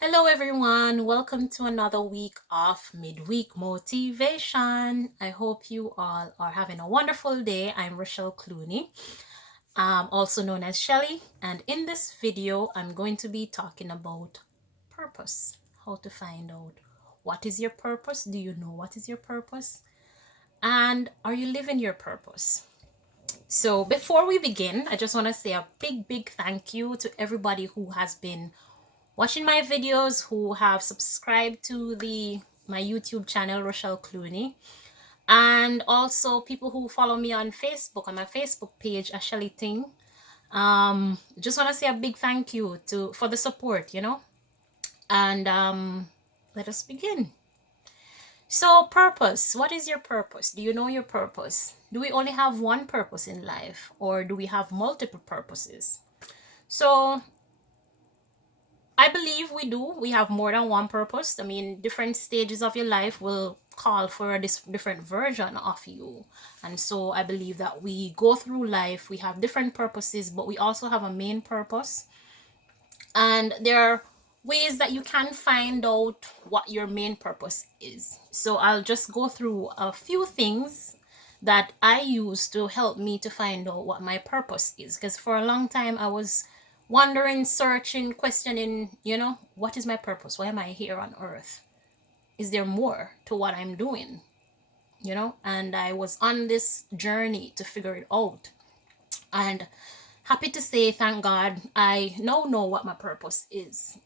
Hello, everyone. Welcome to another week of Midweek Motivation. I hope you all are having a wonderful day. I'm Rochelle Clooney, also known as Shelly, and in this video, I'm going to be talking about purpose. How to find out what is your purpose? Do you know what is your purpose? And are you living your purpose? So, before we begin, I just want to say a big thank you to everybody who has been watching my videos, who have subscribed to the my YouTube channel, Rochelle Clooney, and also people who follow me on Facebook, on my Facebook page, Ashley Ting. Just want to say a big thank you to for the support. And let us begin. So, purpose. What is your purpose? Do you know your purpose? Do we only have one purpose in life, or do we have multiple purposes? So, I believe we do. We have more than one purpose. I mean, different stages of your life will call for a different version of you. And so I believe that we go through life, we have different purposes, but we also have a main purpose. And there are ways that you can find out what your main purpose is. So I'll just go through a few things that I use to help me to find out what my purpose is. Because for a long time I was wondering, searching, questioning, what is my purpose? Why am I here on earth? Is there more to what I'm doing? And I was on this journey to figure it out. And happy to say, thank God, I now know what my purpose is.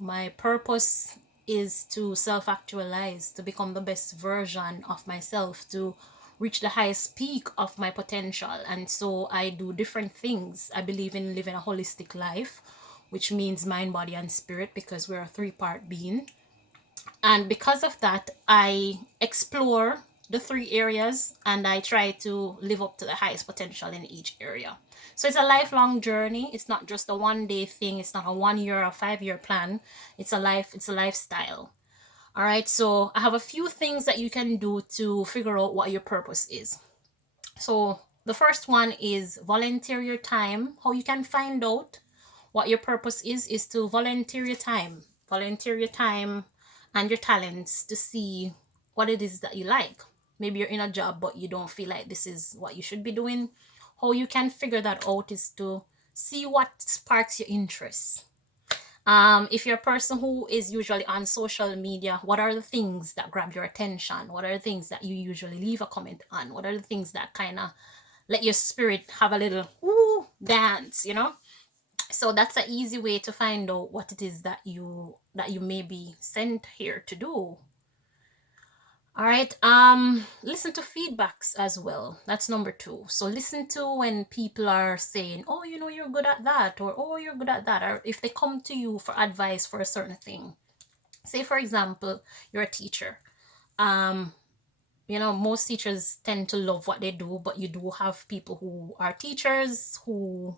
My purpose is to self-actualize, to become the best version of myself, to reach the highest peak of my potential. And so I do different things. I believe in living a holistic life, which means mind, body, and spirit, because we're a three-part being. And because of that, I explore the three areas and I try to live up to the highest potential in each area. So it's a lifelong journey. It's not just a one day thing. It's not a 1 year or 5 year plan. It's a lifestyle. All right. So I have a few things that you can do to figure out what your purpose is. So the first one is volunteer your time. How you can find out what your purpose is to volunteer your time. Volunteer your time and your talents to see what it is that you like. Maybe you're in a job but you don't feel like this is what you should be doing. How you can figure that out is to see what sparks your interest. If you're a person who is usually on social media, what are the things that grab your attention? What are the things that you usually leave a comment on? What are the things that kind of let your spirit have a little dance? So that's an easy way to find out what it is that you may be sent here to do. All right. Listen to feedbacks as well. That's number 2. So listen to when people are saying, oh, you're good at that, or oh, you're good at that, or if they come to you for advice for a certain thing. Say, for example, you're a teacher. Most teachers tend to love what they do, but you do have people who are teachers who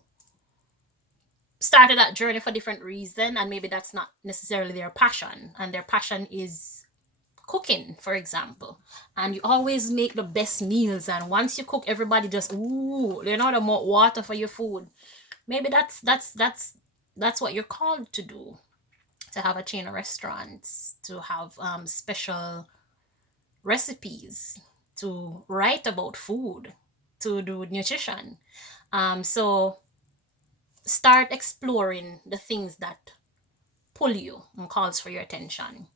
started that journey for different reason, and maybe that's not necessarily their passion, and their passion is cooking, for example, and you always make the best meals, and once you cook, everybody just the more water for your food. Maybe that's what you're called to do, to have a chain of restaurants, to have special recipes, to write about food, to do nutrition. So start exploring the things that pull you and calls for your attention.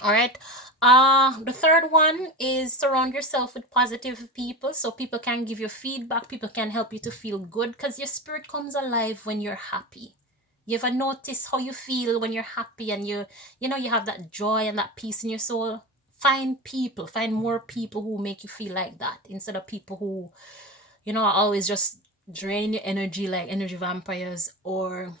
All right. The third one is surround yourself with positive people, so people can give you feedback, people can help you to feel good, because your spirit comes alive when you're happy. You ever notice how you feel when you're happy and you have that joy and that peace in your soul? Find more people who make you feel like that, instead of people who are always just draining your energy like energy vampires, or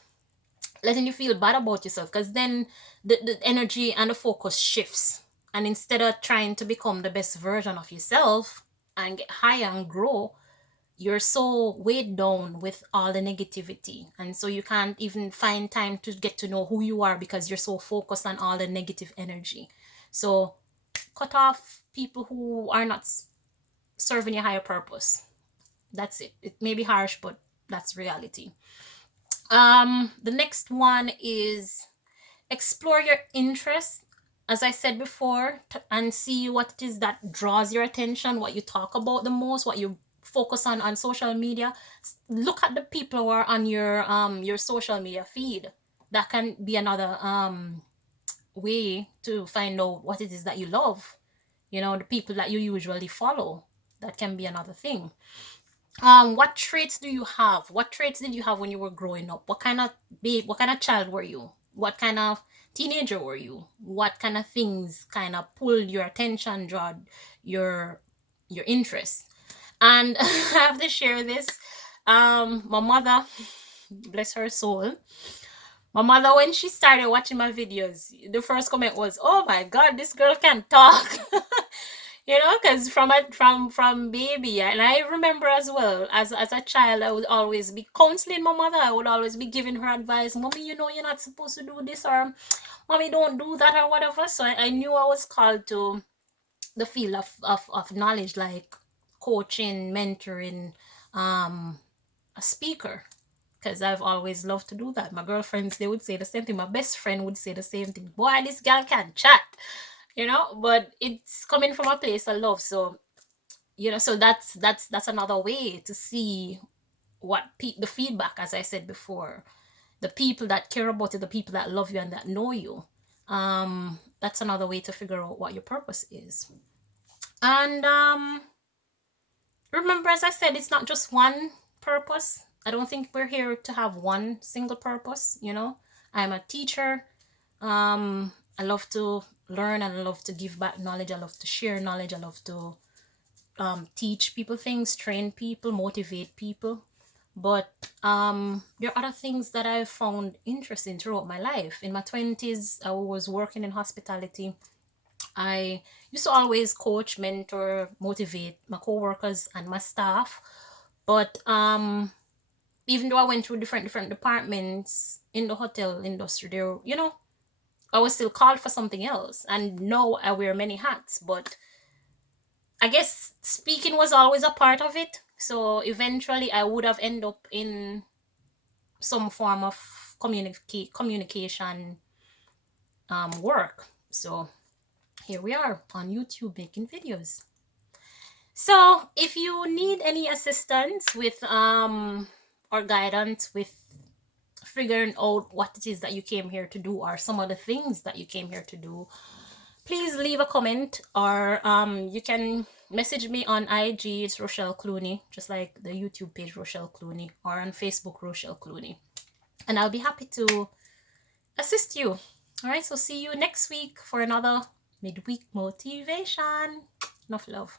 letting you feel bad about yourself, because then the energy and the focus shifts, and instead of trying to become the best version of yourself and get higher and grow, you're so weighed down with all the negativity, and so you can't even find time to get to know who you are because you're so focused on all the negative energy. So cut off people who are not serving your higher purpose. That's it. It may be harsh, but that's reality. The next one is explore your interests, as I said before, and see what it is that draws your attention, what you talk about the most, what you focus on social media. Look at the people who are on your social media feed. That can be another way to find out what it is that you love. The people that you usually follow. That can be another thing. What traits do you have? What traits did you have when you were growing up? What kind of child were you? What kind of teenager were you? What kind of things kind of pulled your attention, drawed your interest? And I have to share this. My mother, bless her soul, my mother, when she started watching my videos, the first comment was, "Oh my God, this girl can talk." Because from baby, and I remember as well as a child, I would always be counseling my mother. I would always be giving her advice, "Mommy, you're not supposed to do this," or "Mommy, don't do that," or whatever. So I knew I was called to the field of knowledge, like coaching, mentoring, a speaker, because I've always loved to do that. My girlfriends, they would say the same thing. My best friend would say the same thing. "Boy, this girl can chat," but it's coming from a place of love. So, so that's another way to see what the feedback, as I said before, the people that care about you, the people that love you and that know you. That's another way to figure out what your purpose is. And remember, as I said, it's not just one purpose. I don't think we're here to have one single purpose. I'm a teacher. I love to learn and I love to give back knowledge. I love to share knowledge. I love to teach people things, train people, motivate people. But there are other things that I've found interesting throughout my life. In my 20s, I was working in hospitality. I used to always coach, mentor, motivate my coworkers and my staff. But even though I went through different departments in the hotel industry, there, I was still called for something else. And now I wear many hats, but I guess speaking was always a part of it. So eventually I would have ended up in some form of communication work. So here we are on YouTube making videos. So if you need any assistance with or guidance with figuring out what it is that you came here to do, or some of the things that you came here to do, please leave a comment, or you can message me on IG. It's Rochelle Clooney, just like the YouTube page Rochelle Clooney, or on Facebook Rochelle Clooney, and I'll be happy to assist you. All right, so see you next week for another midweek motivation. Enough love.